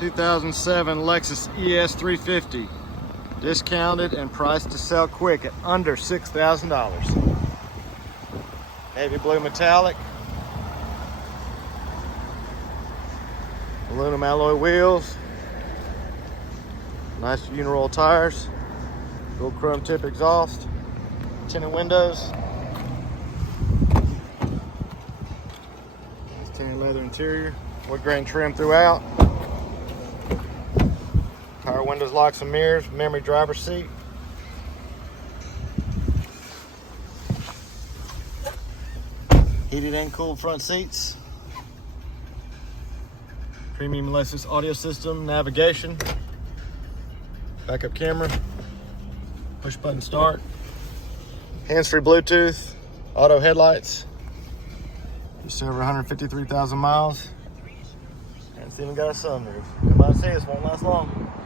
2007 Lexus ES350. Discounted and priced to sell quick at under $6,000. Navy blue metallic. Aluminum alloy wheels. Nice uniroll tires. Gold chrome tip exhaust. Tinted windows. Nice tinted leather interior. Wood grain trim throughout. Power windows, locks and mirrors. Memory driver's seat. Heated and cooled front seats. Premium Lexus audio system, navigation, backup camera, push button start, hands-free Bluetooth, auto headlights, just over 153,000 miles, and it's even got a sunroof. Come by and see us, won't last long.